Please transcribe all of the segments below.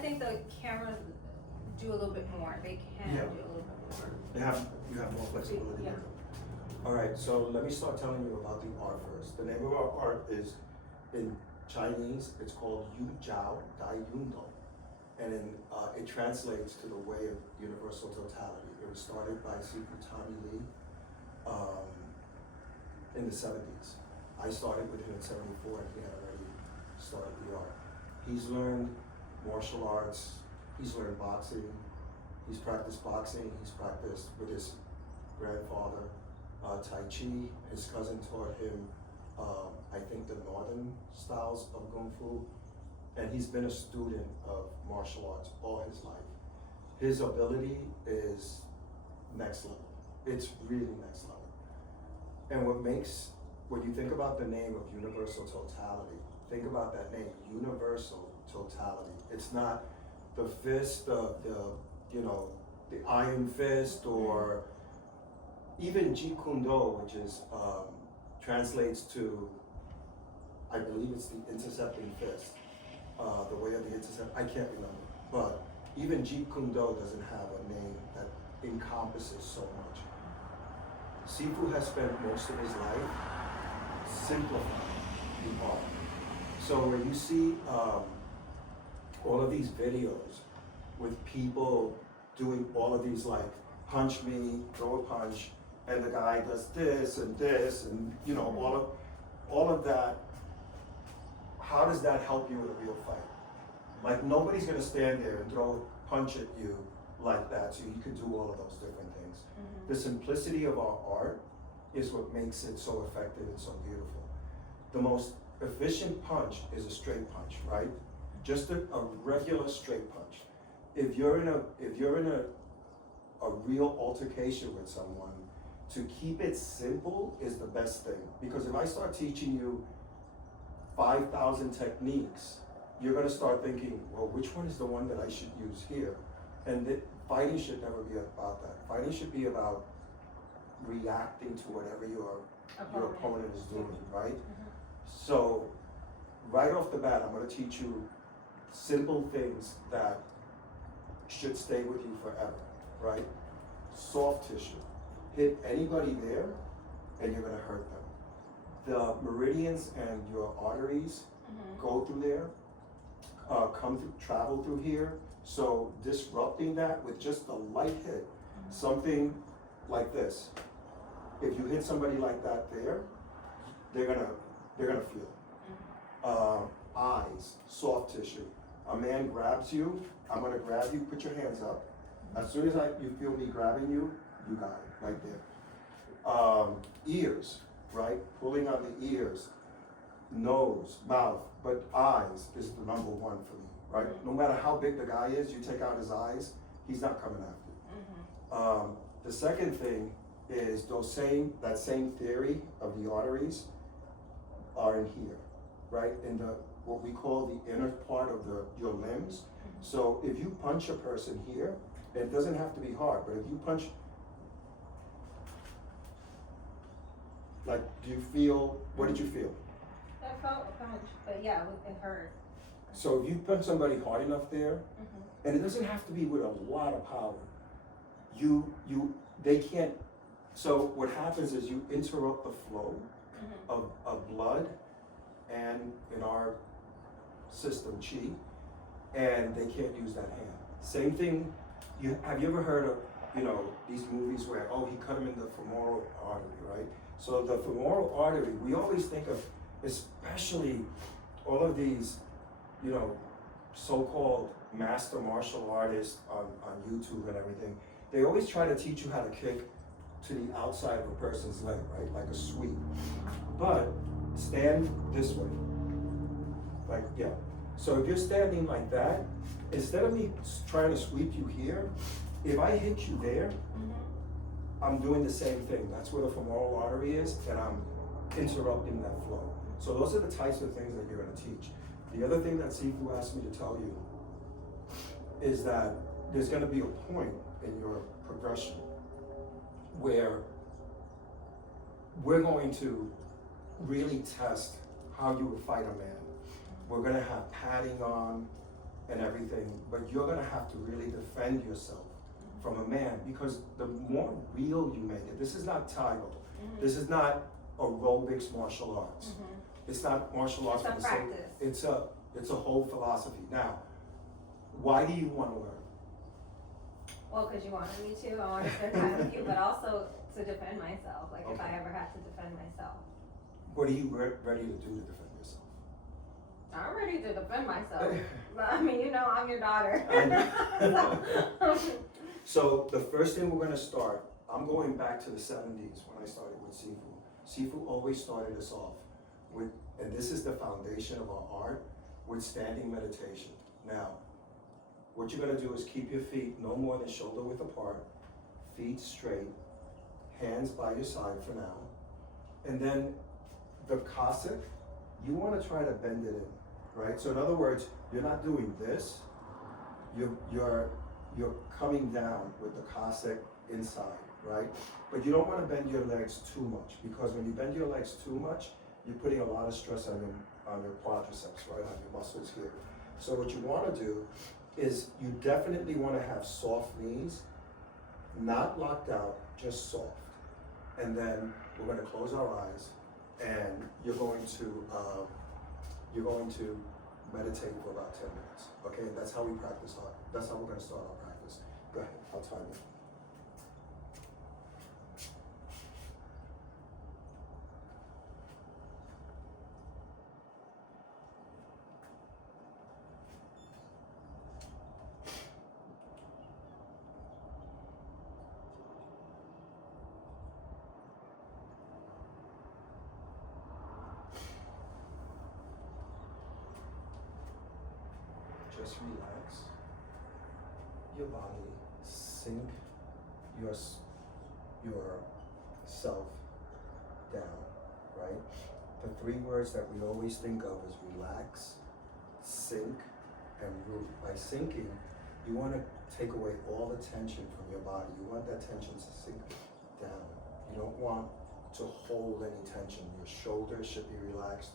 think the cameras do a little bit more. They can Yeah. do a little bit more. You have more flexibility Yeah. there. All right, so let me start telling you about the art first. The name of our art is, in Chinese, it's called Yu Jiao Dai Yun Dou. And it translates to the way of universal totality. It was started by Sifu Tommy Lee in the 70s. I started with him in 74 and he had already started the art. He's learned martial arts, he's learned boxing, he's practiced boxing, he's practiced with his grandfather, Tai Chi. His cousin taught him, I think, the northern styles of Kung Fu. And he's been a student of martial arts all his life. His ability is next level. It's really next level. And when you think about the name of universal totality, think about that name, universal totality. It's not the fist, the iron fist, or even Jeet Kune Do, which is translates to, I believe it's the intercepting fist, the way of the intercept. I can't remember, but even Jeet Kune Do doesn't have a name that encompasses so much. Sifu has spent most of his life simplifying the art. So when you see all of these videos with people doing all of these, like, punch me, throw a punch, and the guy does this and all of that, how does that help you in a real fight? Like, nobody's gonna stand there and throw a punch at you like that, so you can do all of those different things. The simplicity of our art is what makes it so effective and so beautiful. The most efficient punch is a straight punch, right? Just a regular straight punch. If you're in a real altercation with someone, to keep it simple is the best thing. Because if I start teaching you 5,000 techniques, you're gonna start thinking, well, which one is the one that I should use here? And fighting should never be about that. Fighting should be about reacting to whatever your opponent is doing, right? So, right off the bat, I'm gonna teach you simple things that should stay with you forever, right? Soft tissue. Hit anybody there, and you're gonna hurt them. The meridians and your arteries go through there, travel through here. So disrupting that with just a light hit, something like this. If you hit somebody like that there, they're gonna feel it. Eyes, soft tissue. A man grabs you, I'm gonna grab you, put your hands up. As soon as you feel me grabbing you, you got it, right there. Ears, right? Pulling on the ears. Nose, mouth, but eyes is the number one for me, right? No matter how big the guy is, you take out his eyes, he's not coming after you. The second thing is that same theory of the arteries are in here, right? In what we call the inner part of your limbs. So if you punch a person here, it doesn't have to be hard, but if you punch, like, what did you feel? I felt a punch, but yeah, it hurt. So if you punch somebody hard enough there, and it doesn't have to be with a lot of power, they can't, so what happens is you interrupt the flow of blood and, in our system, chi, and they can't use that hand. Same thing, have you ever heard of, these movies where, he cut him in the femoral artery, right? So the femoral artery, we always think of, especially all of these, so-called master martial artists on YouTube and everything, they always try to teach you how to kick to the outside of a person's leg, right? Like a sweep. But stand this way. Like, yeah. So if you're standing like that, instead of me trying to sweep you here, if I hit you there, I'm doing the same thing. That's where the femoral artery is, and I'm interrupting that flow. So those are the types of things that you're gonna teach. The other thing that Sifu asked me to tell you is that there's gonna be a point in your progression where we're going to really test how you would fight a man. We're gonna have padding on, and everything, but you're gonna have to really defend yourself from a man, because the more real you make it, this is not Taibo, this is not aerobics martial arts. It's not martial arts It's for a the sake. practice. It's a whole philosophy. Now, why do you want to learn? Well, because you wanted me to, I wanted to spend time with you, but also to defend myself, like if Okay. I ever had to defend myself. What are you ready to do to defend yourself? I'm ready to defend myself, but I mean, you know, I'm your daughter. So the first thing we're gonna start, I'm going back to the 70s when I started with Sifu. Sifu always started us off with, and this is the foundation of our art, with standing meditation. Now, what you're gonna do is keep your feet no more than shoulder width apart, feet straight, hands by your side for now. And then the Cossack, you wanna try to bend it in, right? So in other words, you're not doing this, you're coming down with the Cossack inside, right? But you don't wanna bend your legs too much, because when you bend your legs too much, you're putting a lot of stress on your quadriceps, right, on your muscles here. So what you wanna do is you definitely wanna have soft knees, not locked out, just soft. And then we're gonna close our eyes, and you're going to meditate for about 10 minutes, okay? That's how we practice that's how we're gonna start our practice. Go ahead, I'll time you. Just relax your body, sink yourself down, right? The three words that we always think of is relax, sink, and root. By sinking, you want to take away all the tension from your body. You want that tension to sink down. You don't want to hold any tension. Your shoulders should be relaxed,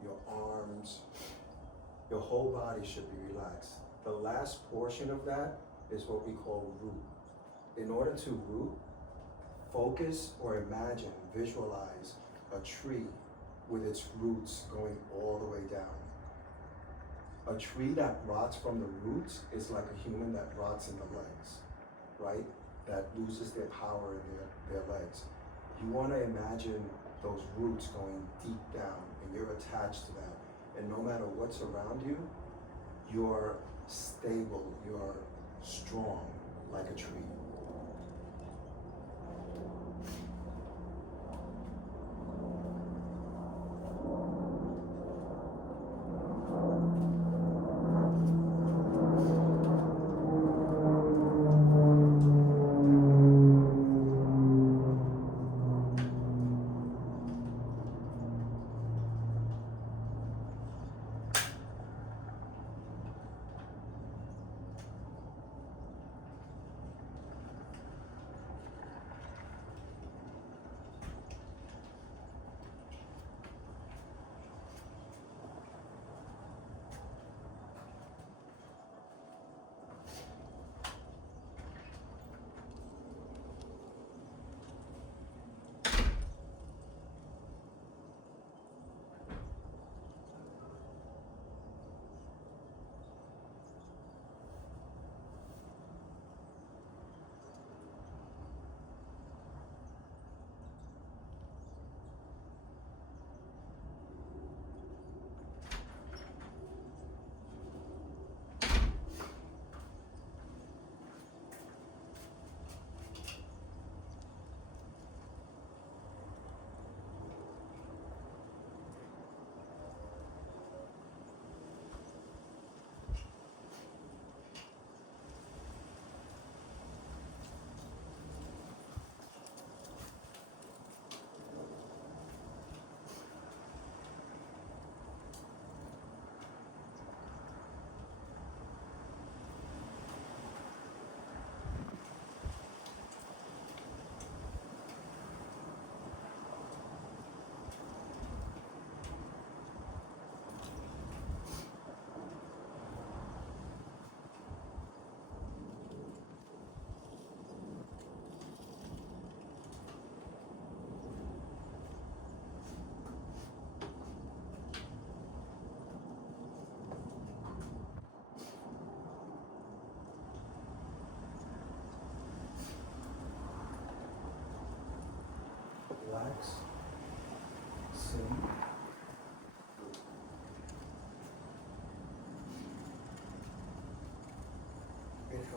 your arms, your whole body should be relaxed. The last portion of that is what we call root. In order to root, focus or imagine, visualize a tree with its roots going all the way down. A tree that rots from the roots is like a human that rots in the legs, right? That loses their power in their legs. You want to imagine those roots going deep down, and you're attached to that. And no matter what's around you, you're stable, you're strong like a tree.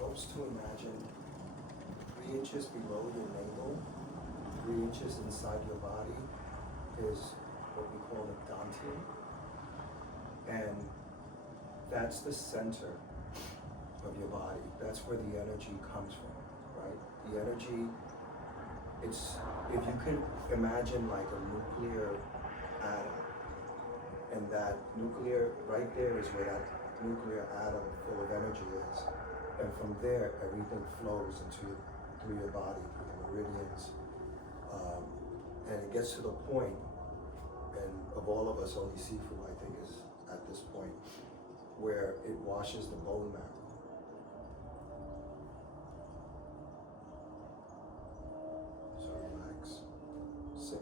helps to imagine 3 inches below your navel, 3 inches inside your body is what we call the dantian. And that's the center of your body. That's where the energy comes from, right? The energy, it's, if you can imagine like a nuclear atom, and that nuclear, right there is where that nuclear atom full of energy is. And from there, everything flows through your body, through the meridians. And it gets to the point, and of all of us, only Sifu, I think, is at this point, where it washes the bone marrow. So relax, sink.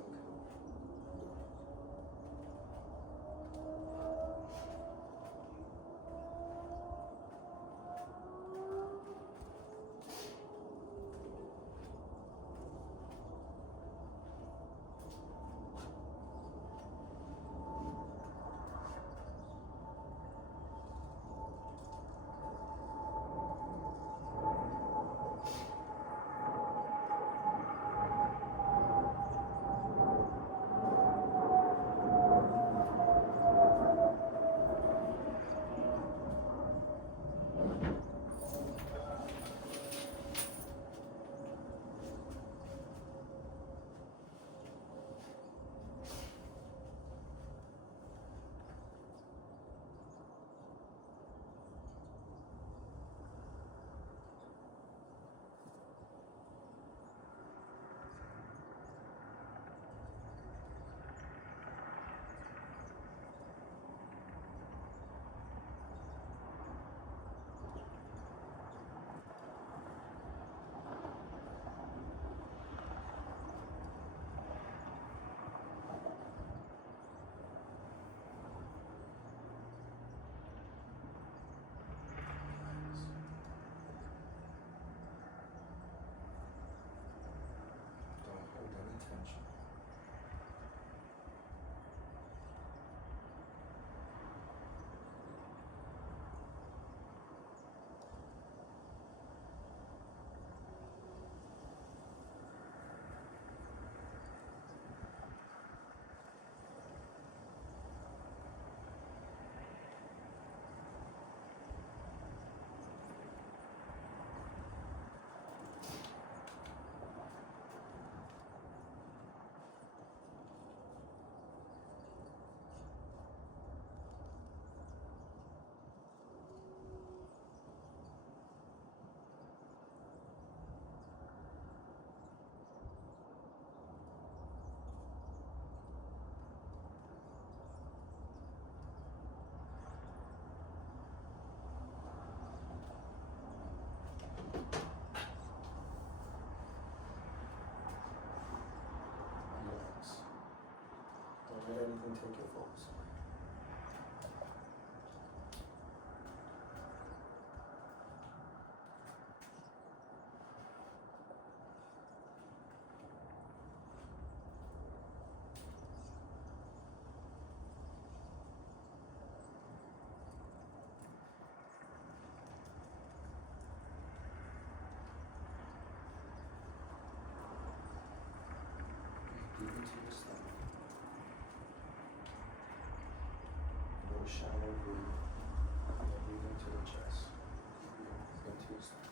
Don't let anything take your focus away. Deep into your stomach. No shallow breathing. Breathe into the chest. Breathe into your stomach.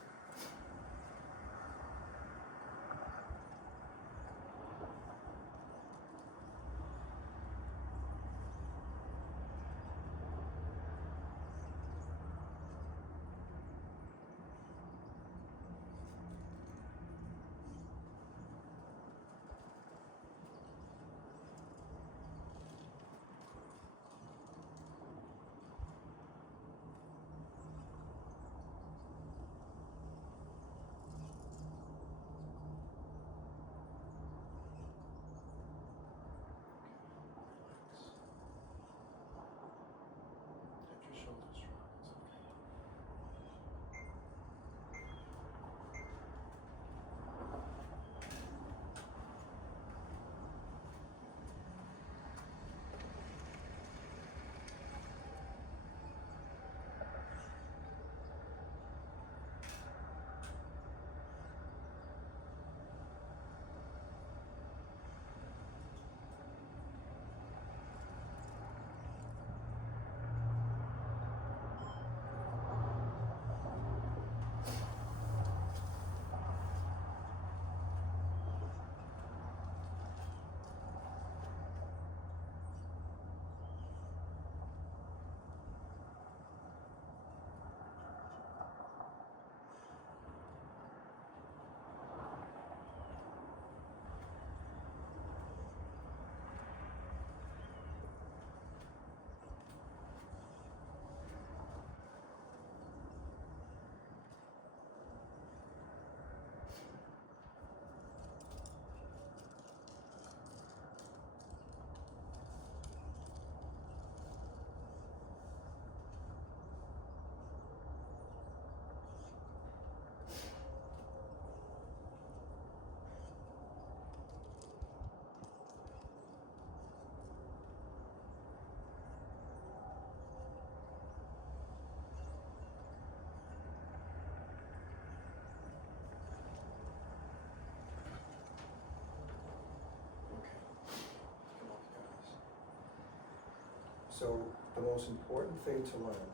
So the most important thing to learn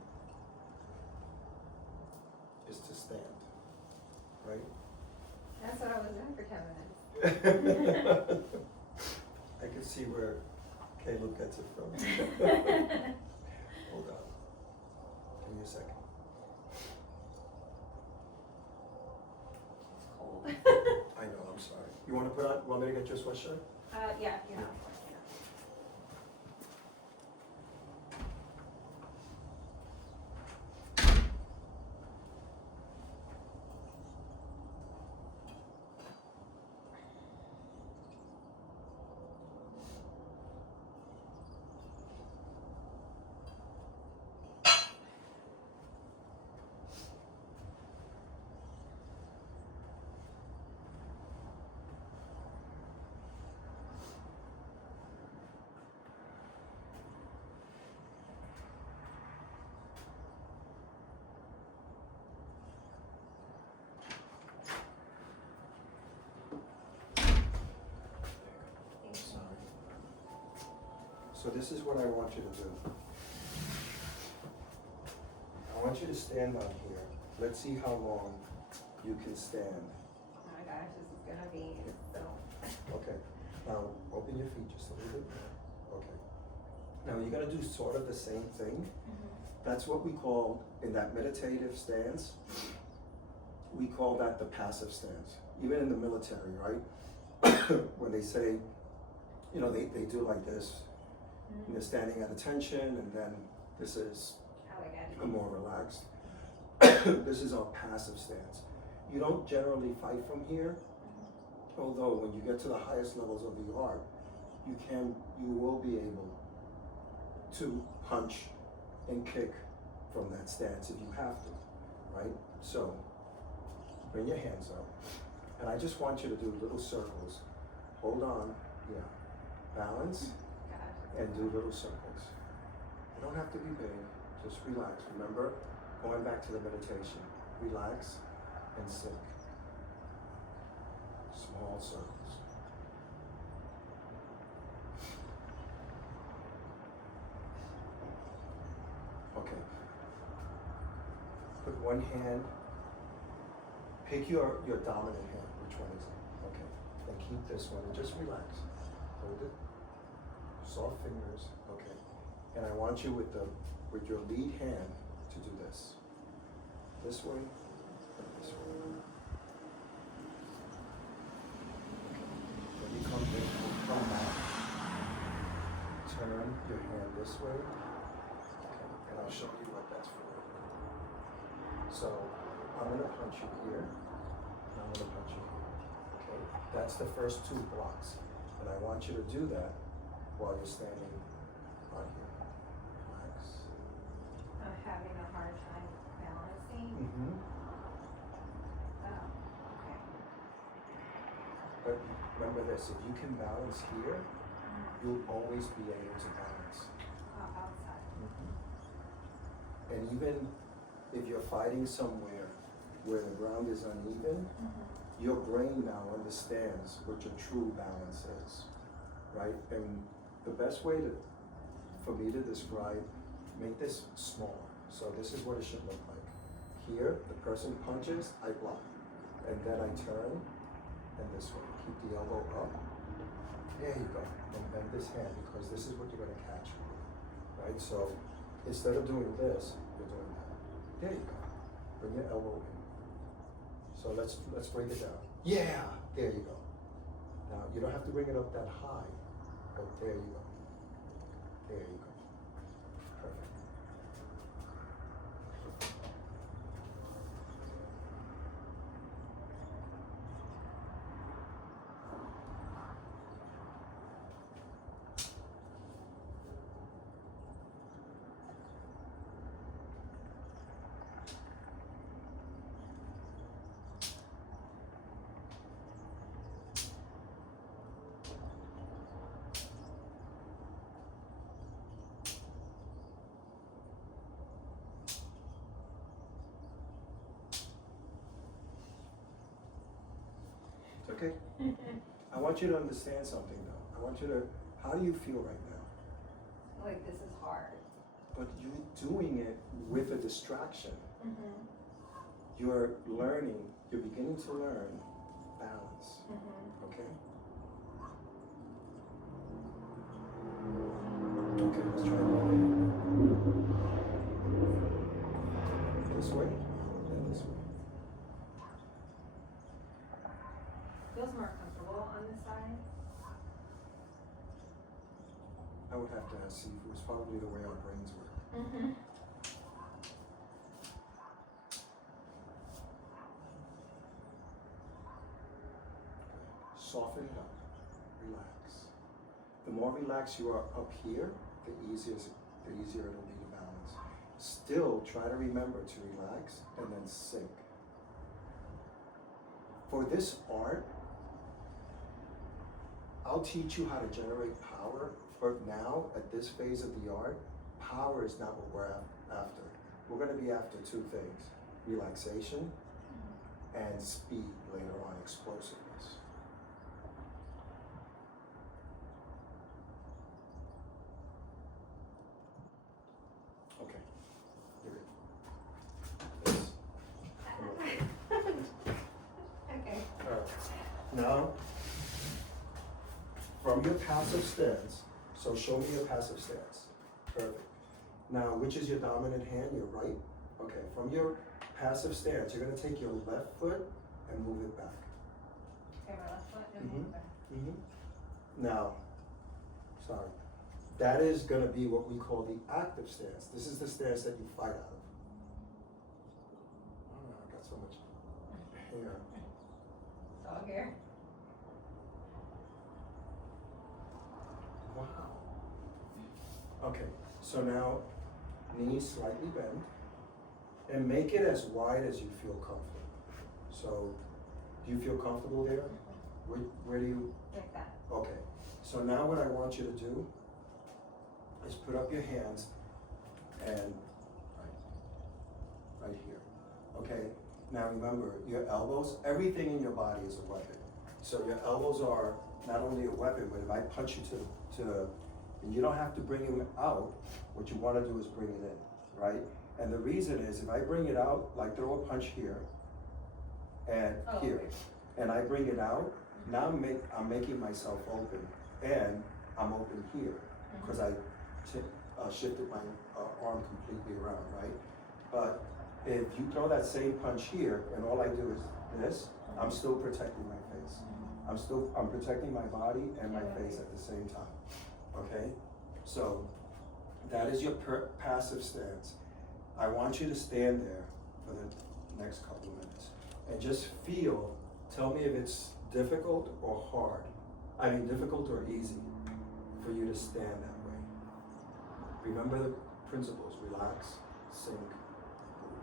is to stand, right? That's what I was doing for 10 minutes. I can see where Caleb gets it from. Hold on. Give me a second. It's cold. I know, I'm sorry. You want me to get your sweatshirt? Yeah, yeah. Sorry. So this is what I want you to do. I want you to stand on here. Let's see how long you can stand. Oh my gosh, this is gonna be so. Okay. Now open your feet just a little bit more. Okay. Now you're gonna do sort of the same thing. That's what we call, in that meditative stance, we call that the passive stance. Even in the military, right? When they say, you know, they do like this, and they're standing at attention, and then this is How I got a it. more relaxed. This is our passive stance. You don't generally fight from here, although when you get to the highest levels of the art, you will be able to punch and kick from that stance if you have to, right? So, bring your hands up, and I just want you to do little circles. Hold on, yeah. Balance, Gosh. and do little circles. You don't have to be big, just relax. Remember, going back to the meditation, relax and sink. Small circles. Okay. Put one hand, pick your dominant hand. Which one is it? Okay. And keep this one and just relax. Hold it. Soft fingers. Okay. And I want you with your lead hand to do this. This way and this way. Okay. Then you come back. Turn your hand this way. Okay. And I'll show you what that's for. So I'm gonna punch you here. And I'm gonna punch you here. Okay. That's the first two blocks. And I want you to do that while you're standing on here. Relax. I'm having a hard time balancing. Mm-hmm. Oh, okay. But remember this, if you can balance here, you'll always be able to balance. Outside. And even if you're fighting somewhere where the ground is uneven, your brain now understands what your true balance is, right? And the best way for me to describe, make this small. So this is what it should look like. Here, the person punches, I block. And then I turn, and this way. Keep the elbow up. There you go. And bend this hand, because this is what you're gonna catch, right? So instead of doing this, you're doing that. There you go. Bring your elbow in. So let's break it down. Yeah, there you go. Now you don't have to bring it up that high, but there you go. There you go. Perfect. Okay? I want you to understand something though. How do you feel right now? Like this is hard. but you're doing it with a distraction. Mhm. You're learning, you're beginning to learn balance, Mhm. okay? Okay, let's try the other hand. This way and this way. Feels more comfortable on this side. I would have to ask Sifu. It's probably the way our brains work. Mhm. Soften it up. Relax. The more relaxed you are up here, the easier it'll be to balance. Still, try to remember to relax and then sink. For this art, I'll teach you how to generate power. For now, at this phase of the art, power is not what we're after. We're going to be after two things: relaxation and speed later on, explosiveness. Okay, you're good. Yes. Okay. All right. Now, from your passive stance, so show me your passive stance. Perfect. Now, which is your dominant hand? Your right? Okay, from your passive stance, you're gonna take your left foot and move it back. Okay, my left foot and move back. Now, sorry, that is gonna be what we call the active stance. This is the stance that you fight out of. Oh, I got so much hair. Dog hair. Wow. Okay, so now knees slightly bend and make it as wide as you feel comfortable. So, do you feel comfortable there? Where do you? Like that. Okay, so now what I want you to do is put up your hands and right here. Okay, now remember your elbows, everything in your body is a weapon. So your elbows are not only a weapon, but if I punch you and you don't have to bring them out, what you want to do is bring it in, right? And the reason is if I bring it out, like throw a punch here and here, Okay. and I bring it out, now I'm making myself open, and I'm open here because I shifted my arm completely around, right? But if you throw that same punch here, and all I do is this, I'm still protecting my face. I'm protecting my body and my face at the same time. Okay, so that is your passive stance. I want you to stand there for the next couple of minutes and just feel, tell me if it's difficult or hard. I mean, difficult or easy for you to stand that way. Remember the principles: relax, sink, move.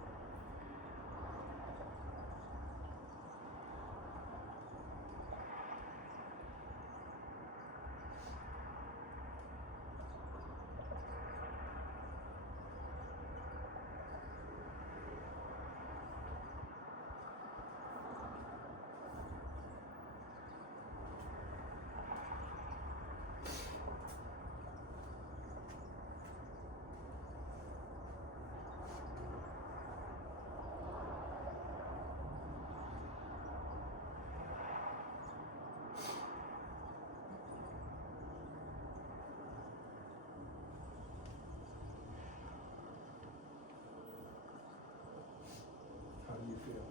How do you feel?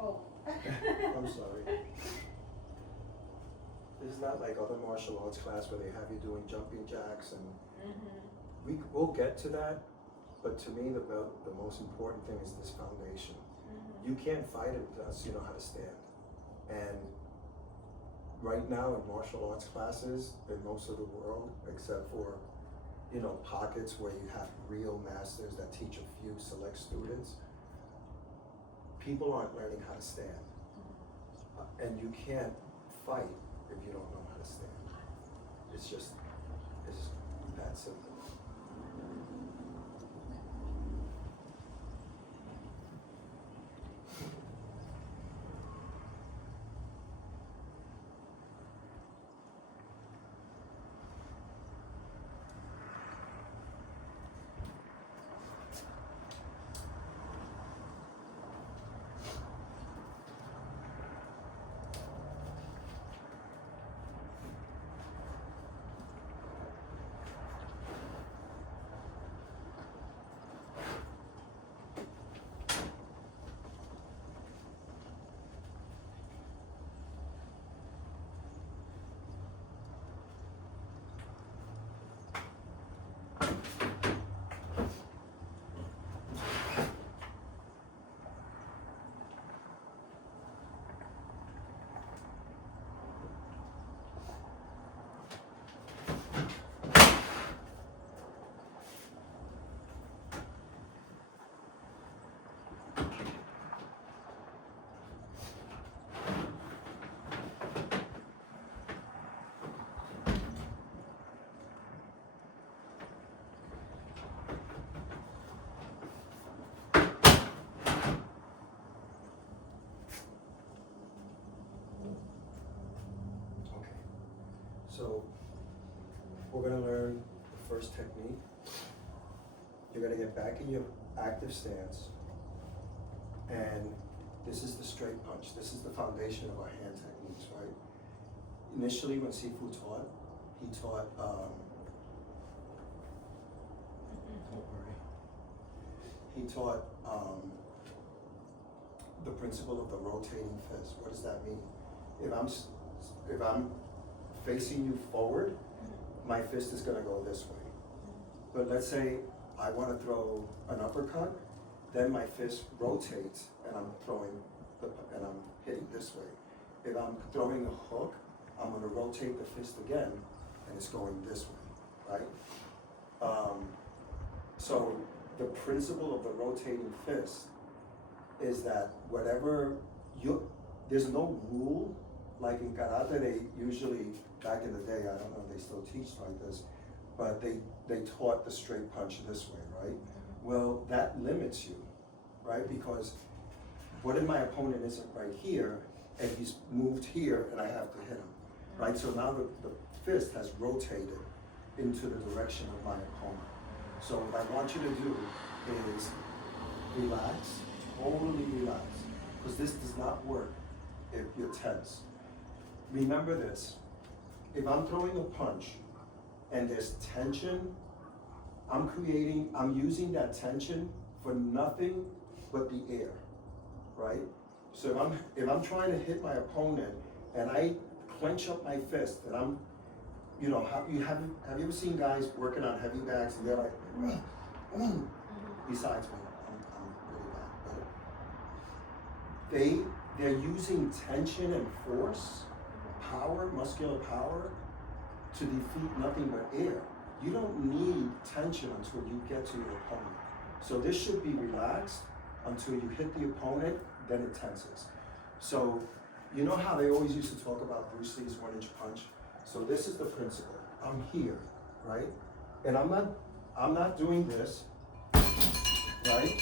Oh. I'm sorry. This is not like other martial arts class where they have you doing jumping jacks and we'll get to that, but to me the most important thing is this foundation. You can't fight it unless you know how to stand. And right now in martial arts classes in most of the world, except for pockets where you have real masters that teach a few select students, people aren't learning how to stand. And you can't fight if you don't know how to stand. It's just that simple. So we're gonna learn the first technique. You're gonna get back in your active stance. And this is the straight punch. This is the foundation of our hand techniques, right? Initially, when Sifu taught, he taught, don't worry. He taught the principle of the rotating fist. What does that mean? If I'm facing you forward, my fist is gonna go this way. But let's say I wanna throw an uppercut, then my fist rotates and I'm hitting this way. If I'm throwing a hook, I'm gonna rotate the fist again and it's going this way, right? So the principle of the rotating fist is that there's no rule, like in karate, they usually, back in the day, I don't know if they still teach like this, but they taught the straight punch this way, right? Well, that limits you, right? Because what if my opponent isn't right here and he's moved here and I have to hit him, right? So now the fist has rotated into the direction of my opponent. So what I want you to do is relax, totally relax, because this does not work if you're tense. Remember this, if I'm throwing a punch and there's tension, I'm using that tension for nothing but the air, right? So if I'm trying to hit my opponent and I clench up my fist and I'm, have you ever seen guys working on heavy bags and they're like, besides me, I'm really bad, but they're using tension and force, power, muscular power, to defeat nothing but air. You don't need tension until you get to your opponent. So this should be relaxed until you hit the opponent, then it tenses. So you know how they always used to talk about Bruce Lee's 1-inch punch? So this is the principle. I'm here, right? And I'm not doing this, right?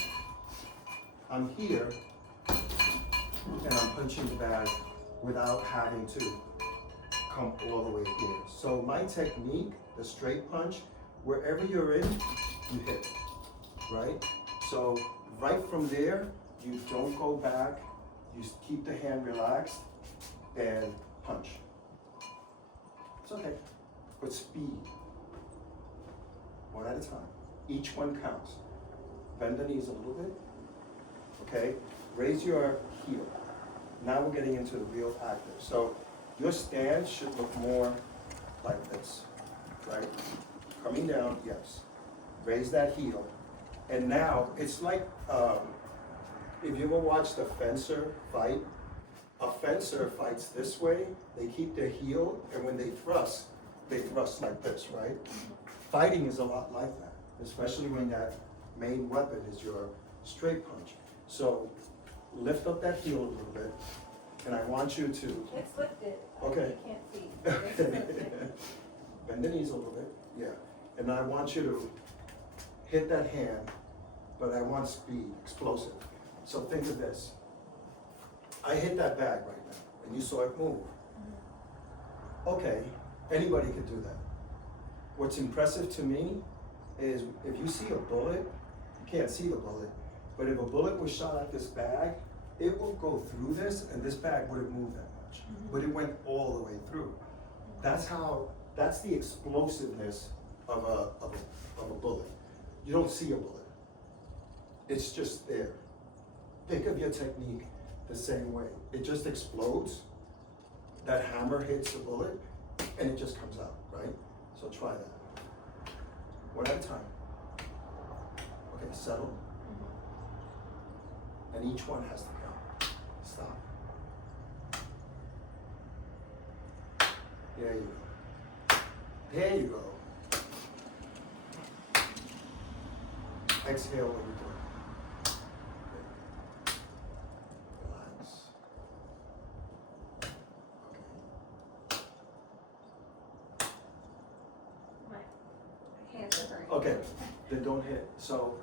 I'm here and I'm punching the bag without having to come all the way here. So my technique, the straight punch, wherever you're in, you hit, right? So right from there, you don't go back, you keep the hand relaxed and punch. It's okay, but speed, one at a time. Each one counts. Bend the knees a little bit, okay? Raise your heel. Now we're getting into the real active. So your stance should look more like this, right? Coming down, yes. Raise that heel. And now, it's like, if you ever watched a fencer fight, a fencer fights this way, they keep their heel, and when they thrust like this, right? Fighting is a lot like that, especially when that main weapon is your straight punch. So lift up that heel a little bit, and I want you to... It's lifted. Okay. You can't see. It's lifted. Bend the knees a little bit, yeah. And I want you to hit that hand, but I want speed, explosive. So think of this. I hit that bag right now, and you saw it move. Okay, anybody could do that. What's impressive to me is if you see a bullet, you can't see the bullet, but if a bullet was shot at this bag, it will go through this, and this bag wouldn't move that much. But it went all the way through. That's the explosiveness of a bullet. You don't see a bullet. It's just there. Think of your technique the same way. It just explodes. That hammer hits the bullet, and it just comes out, right? So try that. One at a time. Okay, settle. And each one has to count. Stop. There you go. There you go. Exhale when you do it. Okay. Relax. My hands are hurting. Okay, then don't hit. So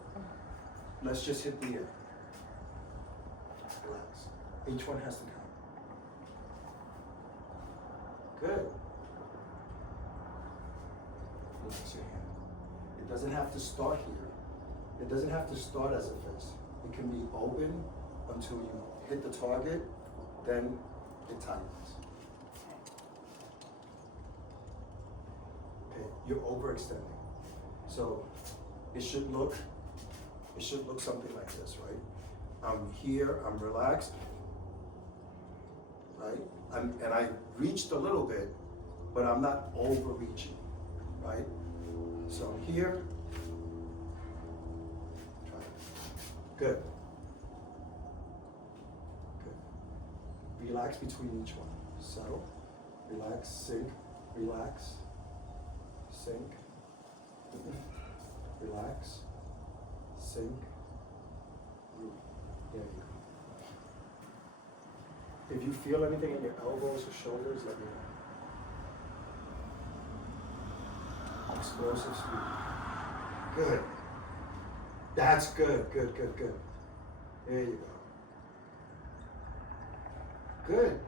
let's just hit the air. Relax. Each one has to count. Good. doesn't have to start here. It doesn't have to start as a fist. It can be open until you hit the target, then it tightens. Okay, you're overextending. So it should look something like this, right? I'm here, I'm relaxed, right? And I reached a little bit, but I'm not overreaching, right? So I'm here. Try it. Good. Good. Relax between each one. Settle. Relax, sink, relax, sink, relax, sink, there you go. If you feel anything in your elbows or shoulders, let me know. Explosive speed. Good. That's good, good, good, good. There you go. Good.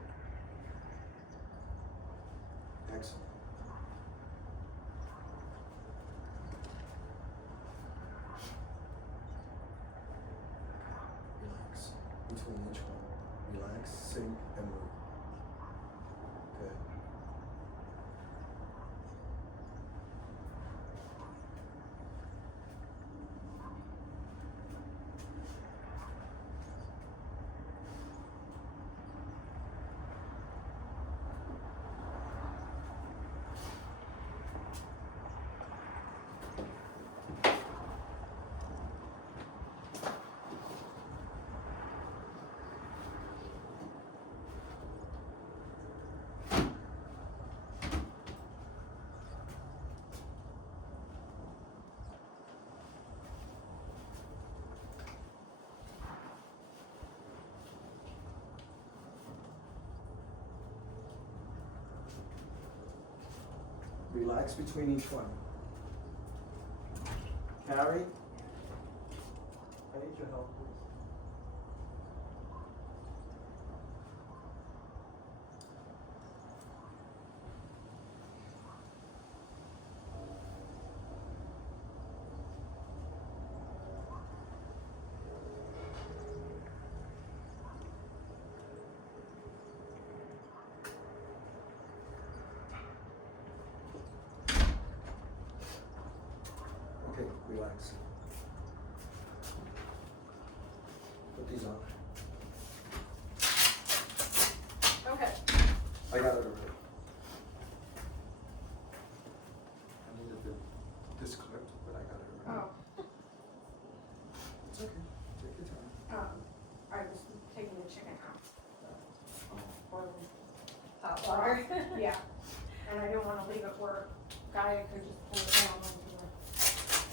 Excellent. Relax between each one. Relax, sink, and move. Good. Relax between each one. Carrie, I need your help, please. Okay, relax. Put these on. Okay. I got it already. I needed this clipped, but I got it already. Oh, It's okay. Take your time. I was taking the chicken out. Or Hot water. water. Yeah, and I didn't wanna leave it where Gaia could just pull it down onto the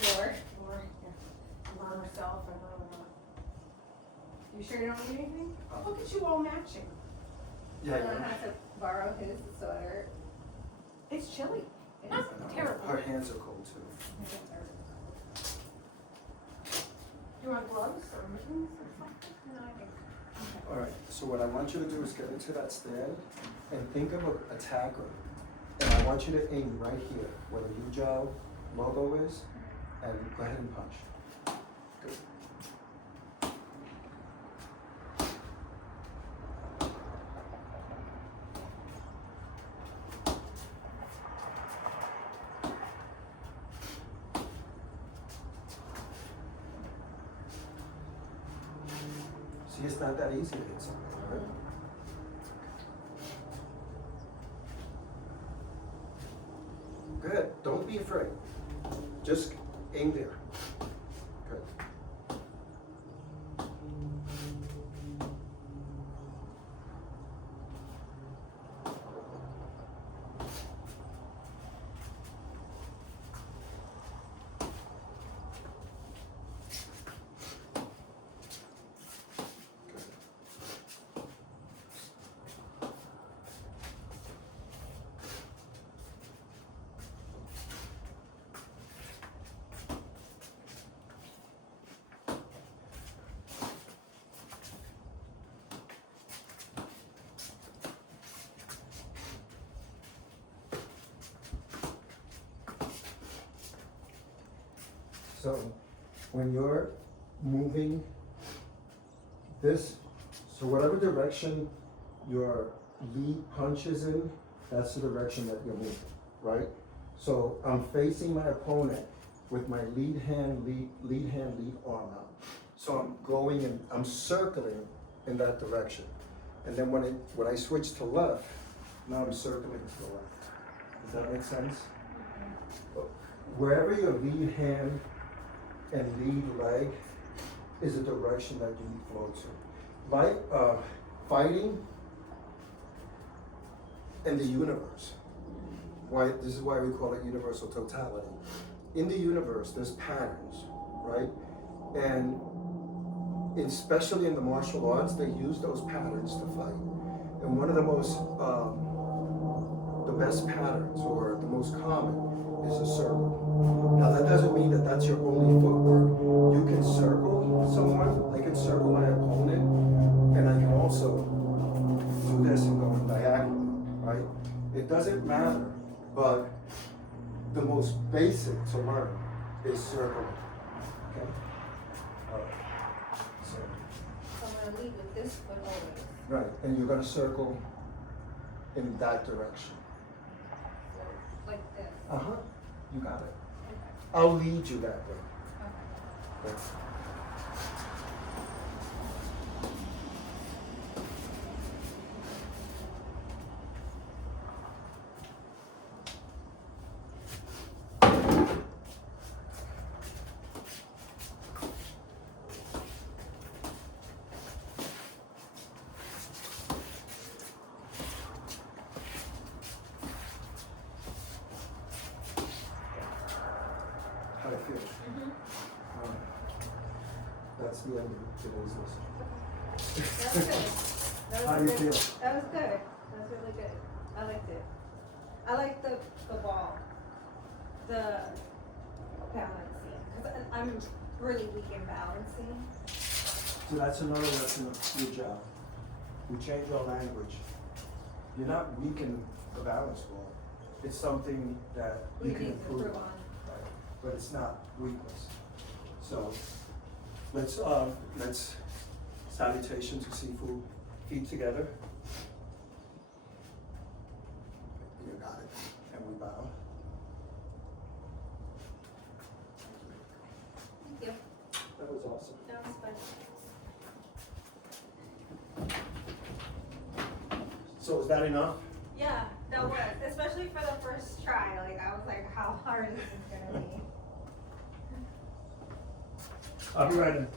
Floor. floor, yeah, burn herself and all. You sure you don't need anything? Look at you all matching. Yeah, Someone yeah. has to borrow his sweater. It's chilly. It Not is I know. terrible. Her hands are cold too. Do you want gloves or mittens or something? No, I think. All right, so what I want you to do is get into that stand and think of a attacker. And I want you to aim right here, where the Ujao logo is, and go ahead and punch. Good. See, it's not that easy to hit something, right? Good. Don't be afraid. Just aim there. Good. So when you're moving this, so whatever direction your lead punches in, that's the direction that you're moving, right? So I'm facing my opponent with my lead hand, lead arm out. So I'm going and I'm circling in that direction. And then when I switch to left, now I'm circling to the left. Does that make sense? Wherever your lead hand and lead leg is the direction that you flow to. Like fighting in the universe. This is why we call it universal totality. In the universe, there's patterns, right? And especially in the martial arts, they use those patterns to fight. And one of the most, the best patterns, or the most common, is a circle. Now that doesn't mean that that's your only footwork. You can circle someone, I can circle my opponent, and I can also do this and go diagonal, right? It doesn't matter, but the most basic to learn is circling, okay? All right. So, I'm gonna lead with this foot always. right, and you're gonna circle in that direction. So, like this. Uh-huh, you got it. Okay. I'll lead you that way. Okay. Okay. How do I feel? That's the end of today's lesson. That was good. That was How do you good. feel? That was good. That was really good. I liked it. I like the ball. The balancing. Because I'm really weak in balancing. So that's another lesson of your job. We change our language. You're not weak in the balance ball. It's something that We you can need to improve improve on. on. Right. But it's not weakness. So let's salutation to Sifu. Feet together. You got it. And we bow. Thank you. That was awesome. That was fun. So is that enough? Yeah, that was. Especially for the first try. Like, I was like, how hard is this gonna be? I'll be right in.